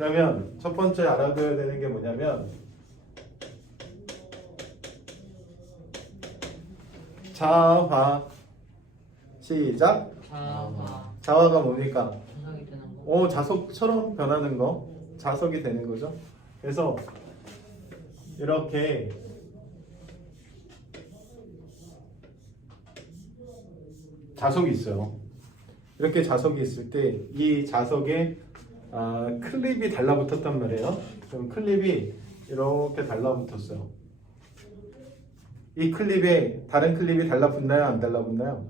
그러면 첫 번째 알아둬야 되는 게 뭐냐면 자화. 시작. 자화가 뭡니까? 자석이 되는 거. 자석처럼 변하는 거. 자석이 되는 거죠. 그래서 이렇게 자석이 있어요. 이렇게 자석이 있을 때 이 자석에 클립이 달라붙었단 말이에요. 그럼 클립이 이렇게 달라붙었어요. 이 클립에 다른 클립이 달라붙나요? 안 달라붙나요?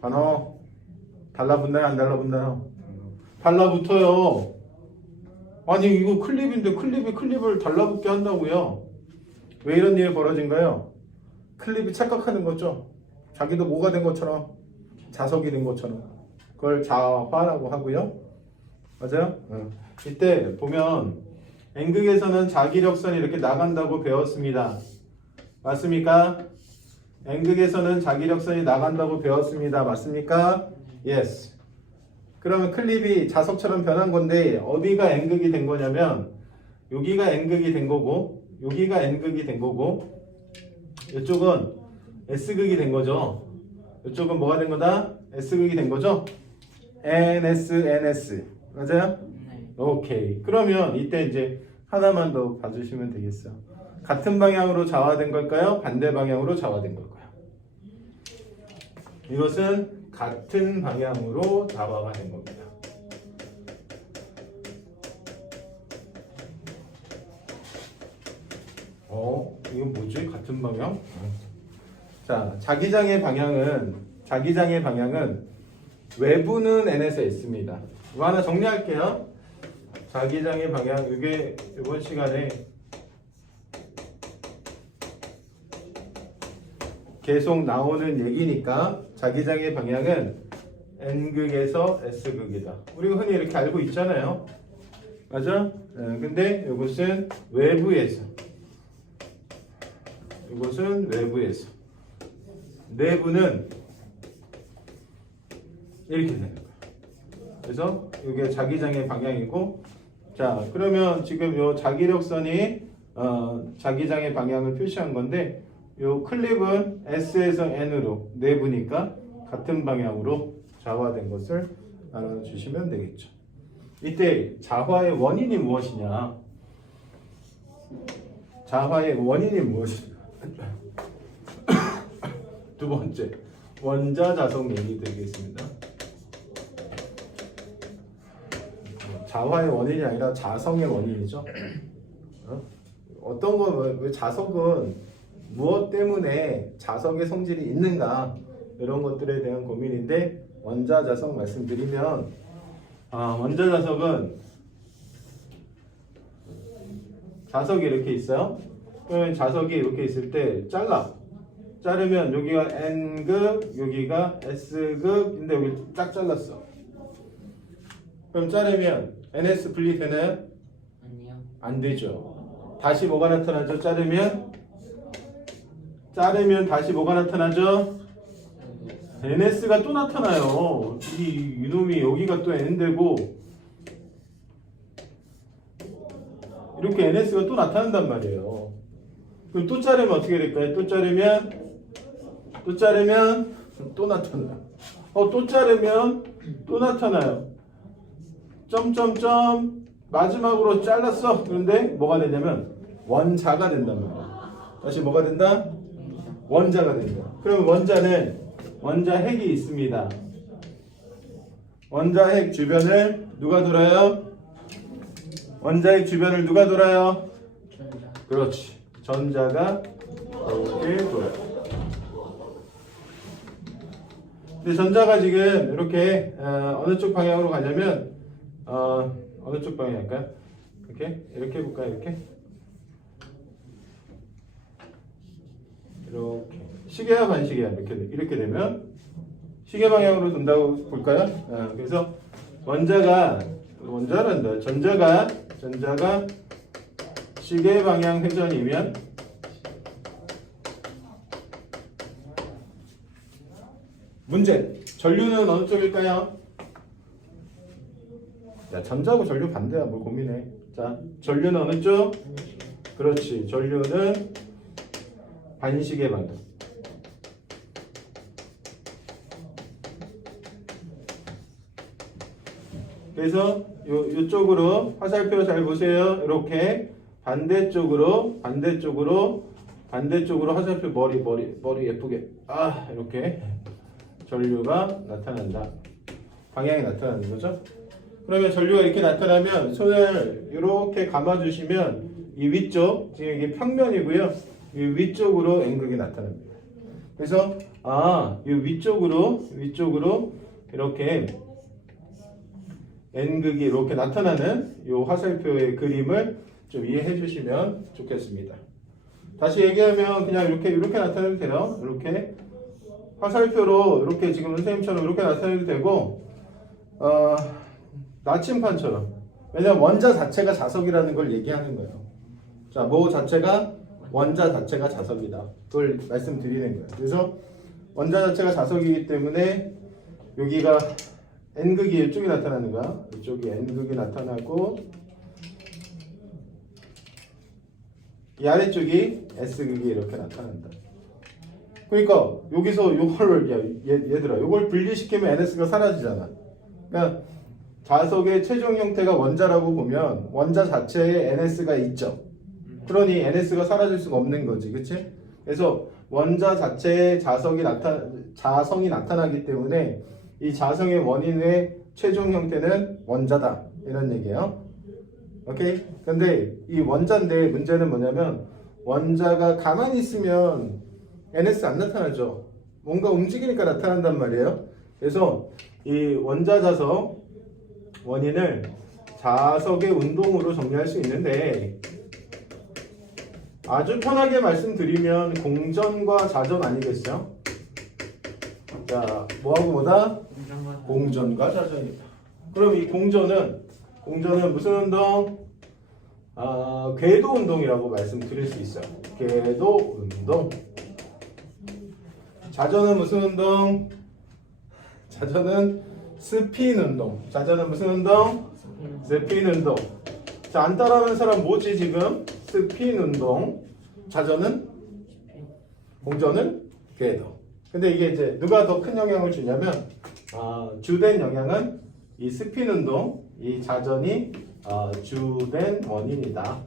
관호 달라붙나요? 안 달라붙나요? 달라붙어요. 아니 이거 클립인데 클립을 달라붙게 한다고요? 왜 이런 일이 벌어진가요? 클립이 착각하는 거죠. 자기도 뭐가 된 것처럼 자석이 된 것처럼 그걸 자화라고 하고요. 맞아요? 이때 보면 N극에서는 자기력선이 이렇게 나간다고 배웠습니다. 맞습니까? N극에서는 자기력선이 나간다고 배웠습니다. 맞습니까? Yes. 그러면 클립이 자석처럼 변한 건데 어디가 N극이 된 거냐면 여기가 N극이 된 거고 여기가 N극이 된 거고 이쪽은 S극이 된 거죠. 이쪽은 뭐가 된 거다? S극이 된 거죠? NS. 맞아요? 네. 오케이. 그러면 이때 이제 하나만 더 봐주시면 되겠어요. 같은 방향으로 좌화된 걸까요? 반대 방향으로 좌화된 걸까요? 이것은 같은 방향으로 좌화가 된 겁니다. 이건 뭐지? 같은 방향? 자, 자기장의 방향은 외부는 N에서 S입니다. 이거 하나 정리할게요. 자기장의 방향, 이게 이번 시간에 계속 나오는 얘기니까 자기장의 방향은 N극에서 S극이다. 우리가 흔히 이렇게 알고 있잖아요. 맞아? 근데 이것은 외부에서. 내부는 이렇게 되는 거예요. 그래서 이게 자기장의 방향이고, 자 그러면 지금 요 자기력선이 자기장의 방향을 표시한 건데, 요 클립은 S에서 N으로 내부니까 같은 방향으로 좌화된 것을 알아주시면 되겠죠. 이때 자화의 원인이 무엇이냐? 두 번째, 원자자석 얘기 드리겠습니다. 자화의 원인이 아니라 자성의 원인이죠. 어떤 건 왜 자석은 무엇 때문에 자석의 성질이 있는가, 이런 것들에 대한 고민인데, 원자자석 말씀드리면 원자자석은 자석이 이렇게 있어요. 그러면 자석이 이렇게 있을 때 자르면 여기가 N극, 여기가 S극인데 여기 딱 잘랐어. 그럼 자르면 NS 분리되나요? 아니요. 안 되죠. 다시 뭐가 나타나죠? 자르면 다시 뭐가 나타나죠? NS가 또 나타나요. 이놈이 여기가 또 N되고 이렇게 NS가 또 나타난단 말이에요. 그럼 또 자르면 어떻게 될까요? 또 자르면 또 나타나요. 또 자르면 또 나타나요. 점점점 마지막으로 잘랐어. 그런데 뭐가 되냐면 원자가 된단 말이야. 다시 뭐가 된다? 원자가 된다. 그럼 원자핵이 있습니다. 원자핵 주변을 누가 돌아요? 원자핵 주변을 누가 돌아요? 전자. 그렇지. 전자가 이렇게 돌아요. 근데 전자가 지금 이렇게 어느 쪽 방향으로 가냐면 어느 쪽 방향 할까요? 이렇게 해볼까요? 이렇게 시계와 반시계야. 이렇게 되면 시계 방향으로 돈다고 볼까요? 그래서 전자가 시계 방향 회전이면 문제. 전류는 어느 쪽일까요? 야, 전자하고 전류 반대야. 뭘 고민해. 자, 전류는 어느 쪽? 그렇지. 전류는 반시계 방향. 그래서 요쪽으로 화살표 잘 보세요. 이렇게 반대쪽으로 화살표 머리 예쁘게 이렇게 전류가 나타난다. 방향이 나타나는 거죠. 그러면 전류가 이렇게 나타나면 손을 이렇게 감아주시면 이 위쪽, 지금 이게 평면이고요. 이 위쪽으로 N극이 나타납니다. 그래서 이 위쪽으로 이렇게 N극이 이렇게 나타나는 이 화살표의 그림을 좀 이해해 주시면 좋겠습니다. 다시 얘기하면 그냥 이렇게 나타내도 돼요. 이렇게 화살표로 이렇게 지금 선생님처럼 이렇게 나타내도 되고 나침판처럼. 왜냐면 원자 자체가 자석이라는 걸 얘기하는 거예요. 자, 뭐 자체가? 원자 자체가 자석이다. 그걸 말씀드리는 거예요. 그래서 원자 자체가 자석이기 때문에 여기가 N극이 이쪽이 나타나는 거야. 이쪽이 N극이 나타나고 이 아래쪽이 S극이 이렇게 나타난다. 그러니까 여기서 요걸 얘들아 요걸 분리시키면 NS가 사라지잖아. 그러니까 자석의 최종 형태가 원자라고 보면 원자 자체에 NS가 있죠. 그러니 NS가 사라질 수가 없는 거지. 그치? 그래서 원자 자체에 자성이 나타나기 때문에 이 자성의 원인의 최종 형태는 원자다. 이런 얘기예요. 오케이? 근데 이 원자인데 문제는 뭐냐면 원자가 가만히 있으면 NS 안 나타나죠. 뭔가 움직이니까 나타난단 말이에요. 그래서 이 원자 자석 원인을 자석의 운동으로 정리할 수 있는데 아주 편하게 말씀드리면 공전과 자전 아니겠어요? 자, 뭐하고 뭐다? 공전과 자전이다. 그럼 이 공전은 무슨 운동? 궤도 운동이라고 말씀드릴 수 있어요. 궤도 운동. 자전은 무슨 운동? 자전은 스핀 운동. 자전은 무슨 운동? 스핀 운동. 자, 안 따라하는 사람 뭐지 지금? 스핀 운동. 자전은? 공전은? 궤도. 근데 이게 이제 누가 더 큰 영향을 주냐면 주된 영향은 이 스핀 운동, 이 자전이 주된 원인이다.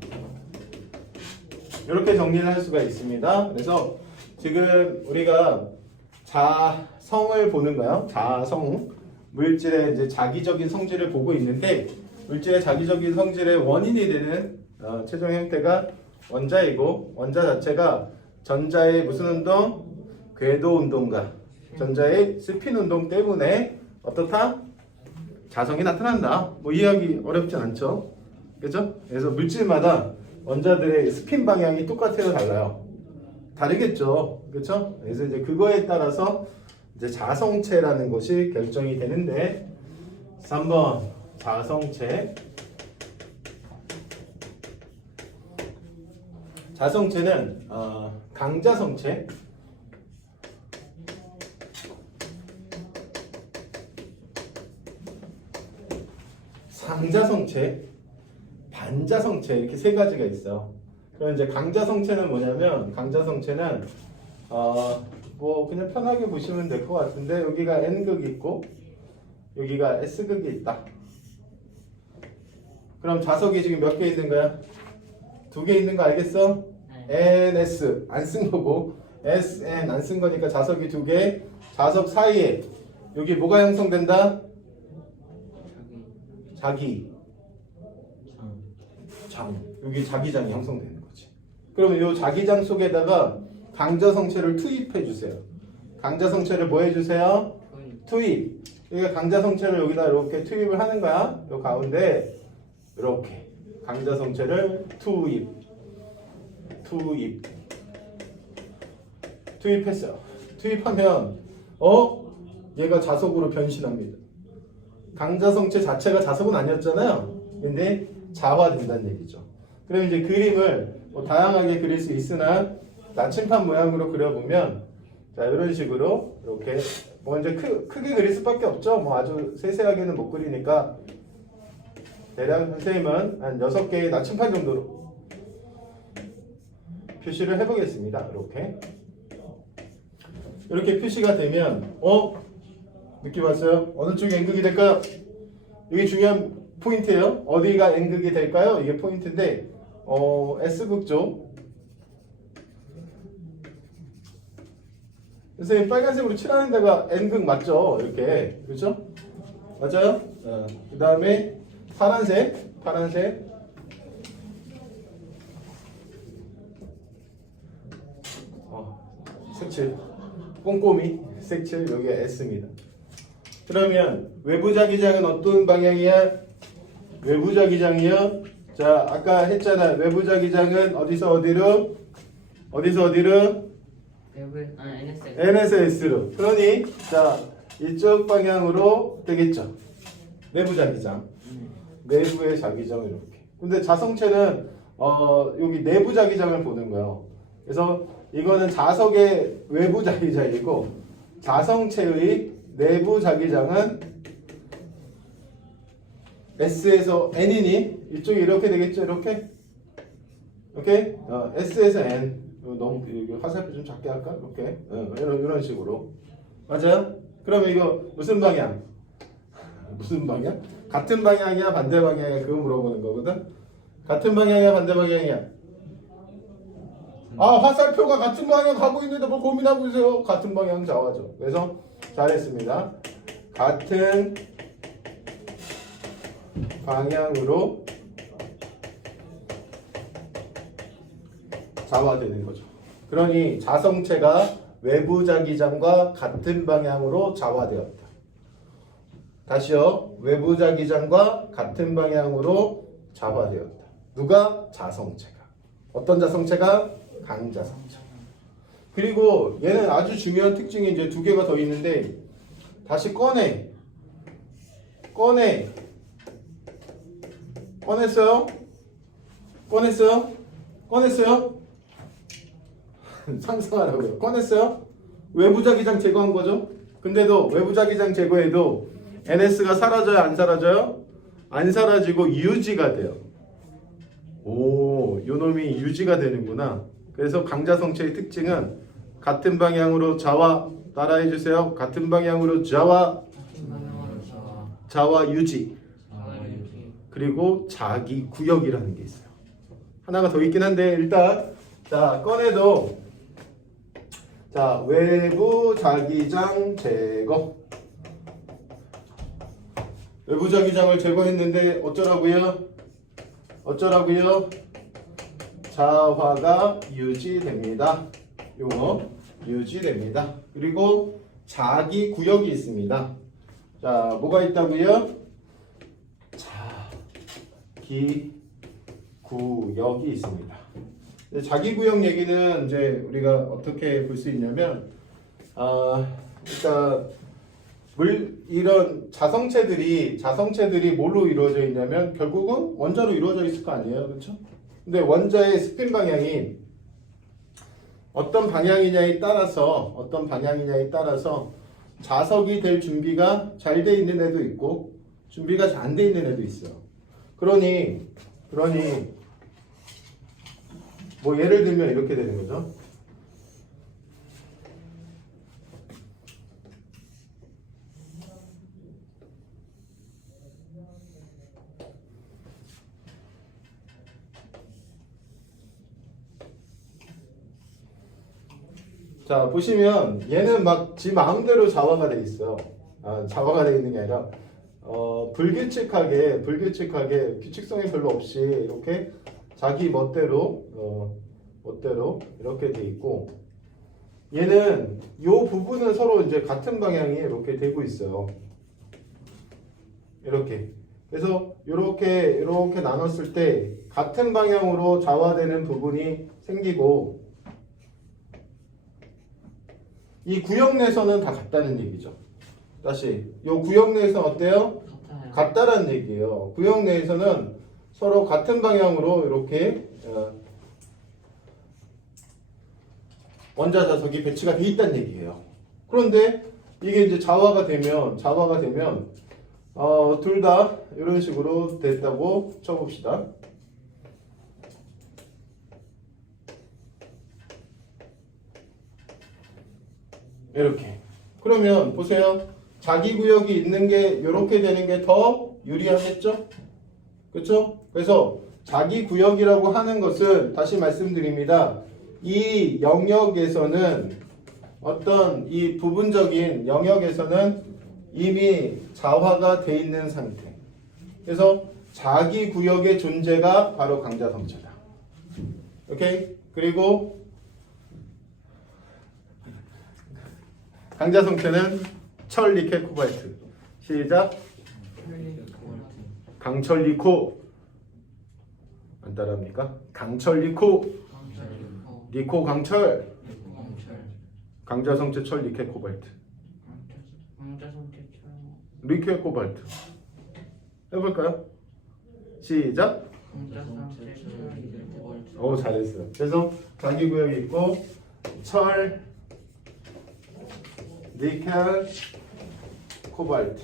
이렇게 정리를 할 수가 있습니다. 그래서 지금 우리가 자성을 보는 거예요. 자성, 물질의 이제 자기적인 성질을 보고 있는데 물질의 자기적인 성질의 원인이 되는 최종 형태가 원자이고 원자 자체가 전자의 무슨 운동? 궤도 운동과 전자의 스핀 운동 때문에 어떻다? 자성이 나타난다. 뭐 이해하기 어렵진 않죠. 그렇죠? 그래서 물질마다 원자들의 스핀 방향이 똑같아요, 달라요? 다르겠죠. 그렇죠? 그래서 이제 그거에 따라서 이제 자성체라는 것이 결정이 되는데 3번 자성체. 자성체는 강자성체, 강자성체, 반자성체 이렇게 세 가지가 있어. 그럼 이제 강자성체는 뭐냐면 강자성체는 뭐 그냥 편하게 보시면 될 것 같은데 여기가 N극이 있고 여기가 S극이 있다. 그럼 자석이 지금 몇 개 있는 거야? 2개 있는 거 알겠어? 네. NS 안 쓴 거고 SN 안 쓴 거니까 자석이 2개. 자석 사이에 여기 뭐가 형성된다? 자기 장. 여기 자기장이 형성되는 거지. 그러면 이 자기장 속에다가 강자성체를 투입해 주세요. 강자성체를 뭐 해주세요? 투입. 그러니까 강자성체를 여기다 이렇게 투입을 하는 거야. 이 가운데 이렇게 강자성체를 투입했어요. 투입하면 얘가 자석으로 변신합니다. 강자성체 자체가 자석은 아니었잖아요. 근데 자화된다는 얘기죠. 그럼 이제 그림을 뭐 다양하게 그릴 수 있으나 나침판 모양으로 그려보면 자 이런 식으로 이렇게 뭐 이제 크게 그릴 수밖에 없죠. 뭐 아주 세세하게는 못 그리니까 대략 선생님은 한 6개의 나침판 정도로 표시를 해보겠습니다. 이렇게 표시가 되면 느낌 왔어요? 어느 쪽이 N극이 될까요? 이게 중요한 포인트예요. 어디가 N극이 될까요? 이게 포인트인데 S극 쪽. 선생님 빨간색으로 칠하는 데가 N극 맞죠? 이렇게 그렇죠? 맞아요? 그 다음에 파란색 색칠 꼼꼼히 색칠 여기가 S입니다. 그러면 외부 자기장은 어떤 방향이야? 외부 자기장이요. 자 아까 했잖아. 외부 자기장은 어디서 어디로? N에서 S로. 그러니 자 이쪽 방향으로 되겠죠. 내부 자기장. 내부의 자기장 이렇게. 근데 자성체는 여기 내부 자기장을 보는 거예요. 그래서 이거는 자석의 외부 자기장이고 자성체의 내부 자기장은 S에서 N이니 이쪽이 이렇게 되겠죠. 이렇게. 오케이? S에서 N. 너무 화살표 좀 작게 할까? 이렇게. 이런 식으로. 맞아요? 그러면 이거 무슨 방향? 무슨 방향? 같은 방향이야? 반대 방향이야? 그거 물어보는 거거든. 같은 방향이야? 반대 방향이야? 화살표가 같은 방향 가고 있는데 뭐 고민하고 있어요. 같은 방향 좌우죠. 그래서 잘했습니다. 같은 방향으로 좌화되는 거죠. 그러니 자성체가 외부 자기장과 같은 방향으로 좌화되었다. 다시요. 외부 자기장과 같은 방향으로 좌화되었다. 누가? 자성체가. 어떤 자성체가? 강자성체. 그리고 얘는 아주 중요한 특징이 이제 2개가 더 있는데 다시 꺼냈어요? 상상하라고요. 꺼냈어요? 외부 자기장 제거한 거죠. 근데도 외부 자기장 제거해도 NS가 사라져요? 안 사라져요? 안 사라지고 유지가 돼요. 요 놈이 유지가 되는구나. 그래서 강자성체의 특징은 같은 방향으로 좌와 따라해 주세요. 같은 방향으로 좌와 유지. 그리고 자기 구역이라는 게 있어요. 하나가 더 있긴 한데 일단 자 꺼내도 자 외부 자기장 제거. 외부 자기장을 제거했는데 어쩌라고요? 자화가 유지됩니다. 용어 유지됩니다. 그리고 자기 구역이 있습니다. 자 뭐가 있다고요? 자기 구역이 있습니다. 자기 구역 얘기는 이제 우리가 어떻게 볼 수 있냐면 그러니까 이런 자성체들이 뭘로 이루어져 있냐면 결국은 원자로 이루어져 있을 거 아니에요, 그렇죠? 근데 원자의 스핀 방향이 어떤 방향이냐에 따라서 자석이 될 준비가 잘 돼 있는 애도 있고 준비가 잘 안 돼 있는 애도 있어요. 그러니 뭐 예를 들면 이렇게 되는 거죠. 자 보시면 얘는 막 지 마음대로 좌화가 돼 있어요. 좌화가 돼 있는 게 아니라 불규칙하게 규칙성이 별로 없이 이렇게 자기 멋대로 이렇게 돼 있고 얘는 요 부분은 서로 이제 같은 방향이 이렇게 되고 있어요. 이렇게. 그래서 이렇게 나눴을 때 같은 방향으로 좌화되는 부분이 생기고 이 구역 내에서는 다 같다는 얘기죠. 다시 이 구역 내에서는 어때요? 같다라는 얘기예요. 구역 내에서는 서로 같은 방향으로 이렇게 원자 자석이 배치가 돼 있다는 얘기예요. 그런데 이게 이제 좌화가 되면 둘 다 이런 식으로 됐다고 쳐봅시다. 이렇게. 그러면 보세요. 자기 구역이 있는 게 이렇게 되는 게 더 유리하겠죠? 그렇죠? 그래서 자기 구역이라고 하는 것은 다시 말씀드립니다. 이 영역에서는 어떤 이 부분적인 영역에서는 이미 자화가 돼 있는 상태. 그래서 자기 구역의 존재가 바로 강자성체다. 오케이? 그리고 강자성체는 철, 니켈, 코발트. 시작. 강철, 니코. 안 따라합니까? 강철, 니코. 니코, 강철. 강자성체, 철, 니켈, 코발트. 니켈, 코발트. 해볼까요? 시작. 오, 잘했어요. 그래서 자기 구역이 있고 철, 니켈, 코발트.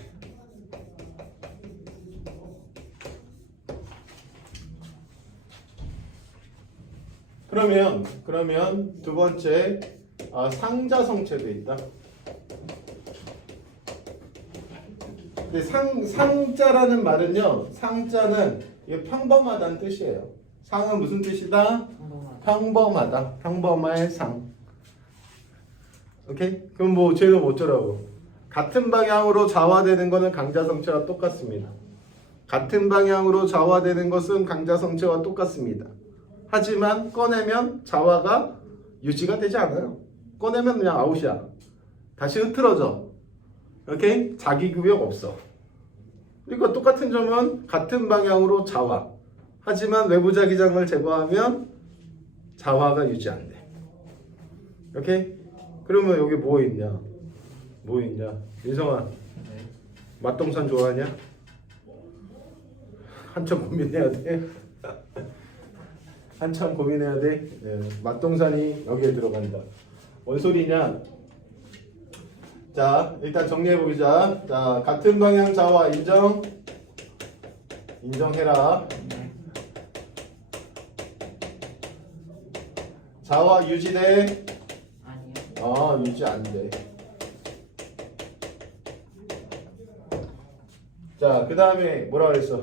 그러면 두 번째 상자성체도 있다. 근데 상자라는 말은요, 상자는 이게 평범하다는 뜻이에요. 상은 무슨 뜻이다? 평범하다. 평범의 상. 오케이? 그럼 뭐 쟤는 어쩌라고? 같은 방향으로 자화되는 것은 강자성체와 똑같습니다. 같은 방향으로 자화되는 것은 강자성체와 똑같습니다. 하지만 꺼내면 자화가 유지가 되지 않아요. 꺼내면 그냥 아웃이야. 다시 흐트러져. 오케이? 자기 구역 없어. 그러니까 똑같은 점은 같은 방향으로 자화. 하지만 외부 자기장을 제거하면 자화가 유지 안 돼. 오케이? 그러면 여기 뭐 있냐? 뭐 있냐? 민성아, 맛동산 좋아하냐? 한참 고민해야 돼. 한참 고민해야 돼. 네, 맛동산이 여기에 들어간다. 뭔 소리냐? 자, 일단 정리해보자. 자, 같은 방향 자화 인정해라. 자화 유지돼? 아니요. 유지 안 돼. 자, 그 다음에 뭐라 그랬어?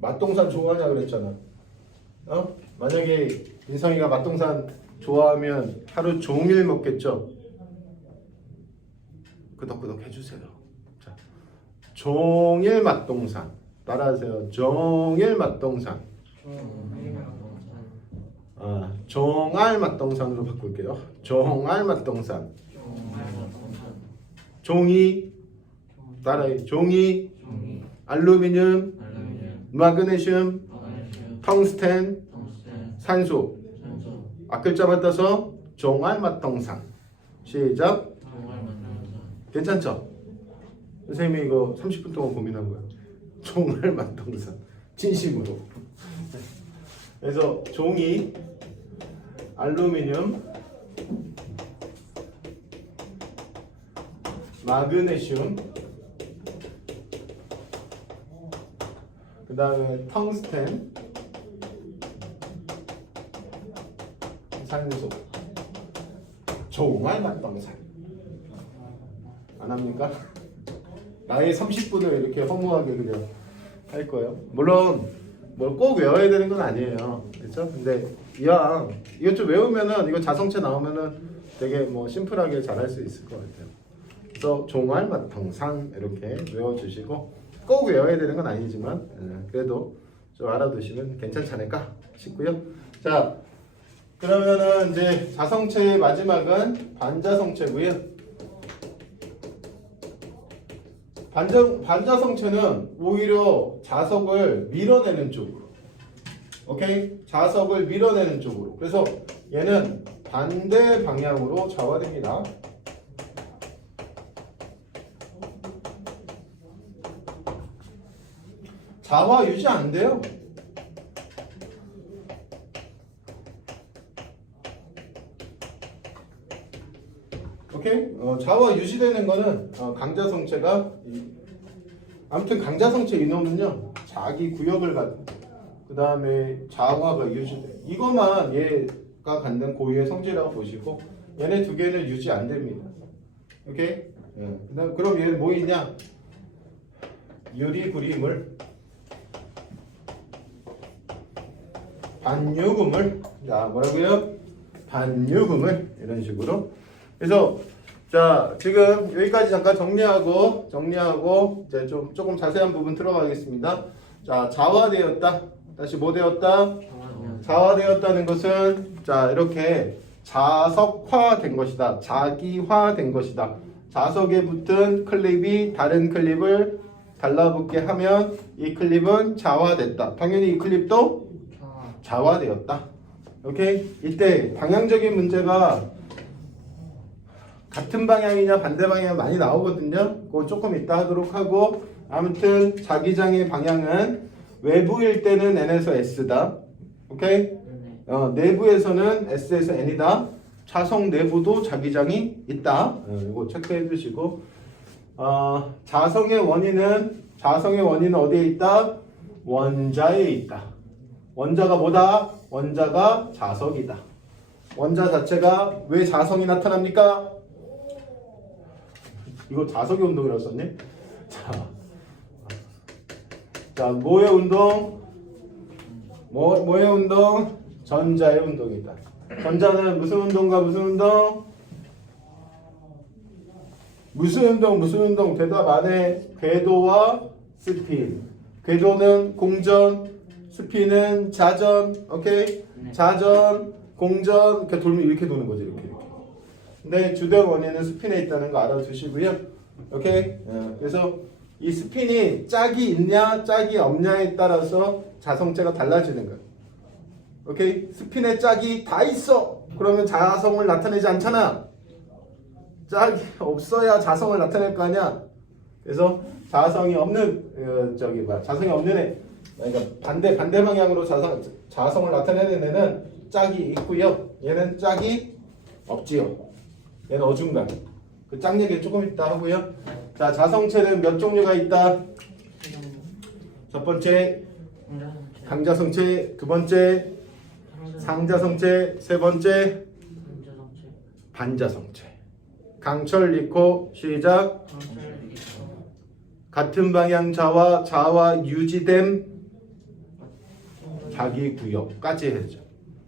맛동산 좋아하냐 그랬잖아. 만약에 인성이가 맛동산 좋아하면 하루 종일 먹겠죠? 끄덕끄덕 해주세요. 자, 종일 맛동산. 따라하세요. 종일 맛동산. 종알 맛동산으로 바꿀게요. 종알 맛동산. 종이. 따라해. 종이. 알루미늄. 마그네슘. 텅스텐. 산소. 앞글자만 따서 종알 맛동산. 시작. 괜찮죠? 선생님이 이거 30분 동안 고민한 거예요. 종알 맛동산. 진심으로. 그래서 종이, 알루미늄, 마그네슘, 그 다음에 텅스텐, 산소. 종알 맛동산. 안 합니까? 나의 30분을 이렇게 허무하게 그냥 할 거예요. 물론 뭘 꼭 외워야 되는 건 아니에요. 그렇죠? 근데 이왕 이거 좀 외우면은 이거 자성체 나오면은 되게 뭐 심플하게 잘할 수 있을 것 같아요. 그래서 종알 맛동산 이렇게 외워주시고 꼭 외워야 되는 건 아니지만 그래도 좀 알아두시면 괜찮지 않을까 싶고요. 자, 그러면은 이제 자성체의 마지막은 반자성체고요. 반자성체는 오히려 자석을 밀어내는 쪽으로. 오케이? 자석을 밀어내는 쪽으로. 그래서 얘는 반대 방향으로 자화됩니다. 자화 유지 안 돼요. 오케이? 자화 유지되는 거는 강자성체가 아무튼 강자성체 이놈은요 자기 구역을 갖고 그 다음에 자화가 유지돼. 이것만 얘가 갖는 고유의 성질이라고 보시고 얘네 두 개는 유지 안 됩니다. 오케이? 그다음 그럼 얘는 뭐 있냐? 유리구리물, 반유구물. 자 뭐라고요? 반유구물 이런 식으로. 그래서 자 지금 여기까지 잠깐 정리하고 이제 좀 조금 자세한 부분 들어가겠습니다. 자 자화되었다. 다시 뭐 되었다? 자화되었다는 것은 자 이렇게 자석화된 것이다. 자기화된 것이다. 자석에 붙은 클립이 다른 클립을 달라붙게 하면 이 클립은 자화됐다. 당연히 이 클립도 자화되었다. 오케이? 이때 방향적인 문제가 같은 방향이냐 반대 방향이 많이 나오거든요. 그거 조금 이따 하도록 하고 아무튼 자기장의 방향은 외부일 때는 n에서 s다. 오케이? 내부에서는 s에서 n이다. 자석 내부도 자기장이 있다. 이거 체크해 두시고 자성의 원인은 어디에 있다? 원자에 있다. 원자가 뭐다? 원자가 자석이다. 원자 자체가 왜 자성이 나타납니까? 이거 자석의 운동이라고 썼니? 자, 뭐의 운동? 뭐의 운동? 전자의 운동이다. 전자는 무슨 운동과 무슨 운동? 무슨 운동? 대답 안 해. 궤도와 스핀. 궤도는 공전, 스핀은 자전. 오케이? 자전, 공전. 이렇게 돌면 이렇게 도는 거지, 이렇게. 근데 주된 원인은 스핀에 있다는 거 알아두시고요. 오케이? 그래서 이 스핀이 짝이 있냐, 짝이 없냐에 따라서 자성체가 달라지는 거야. 오케이? 스핀에 짝이 다 있어. 그러면 자성을 나타내지 않잖아. 짝이 없어야 자성을 나타낼 거 아니야. 그래서 자성이 없는 자성이 없는 애. 그러니까 반대 방향으로 자성을 나타내는 애는 짝이 있고요. 얘는 짝이 없지요. 얘는 어중간. 그 짝 얘기 조금 이따 하고요. 자, 자성체는 몇 종류가 있다? 첫 번째 강자성체, 두 번째 상자성체, 세 번째 반자성체. 강철 리코 시작. 같은 방향 자와 유지됨 자기 구역까지 했죠.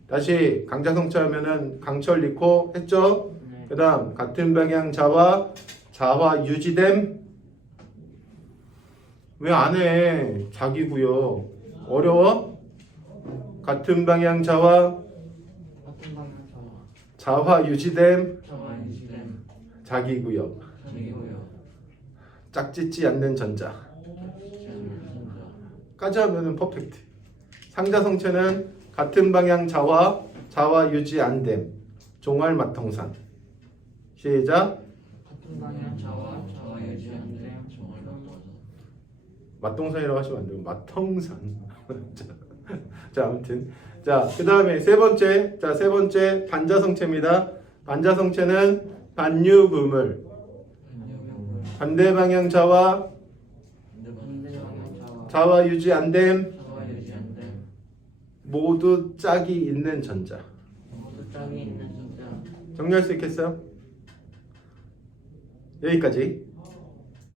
다시 강자성체 하면은 강철 리코 했죠. 그 다음 같은 방향 자와 유지됨. 왜 안 해? 자기 구역 어려워? 같은 방향 자와 유지됨 자기 구역. 짝짓지 않는 전자 까지 하면은 퍼펙트. 상자성체는 같은 방향 자와 유지 안됨 종알 마통산. 시작. 같은 방향 자와 유지 안됨 종알 맛동산이라고 하시면 안 되고 맛통산. 자 아무튼 그 다음에 세 번째 반자성체입니다. 반자성체는 반유구물 반대 방향 자와 유지 안됨 모두 짝이 있는 전자. 정리할 수 있겠어요? 여기까지.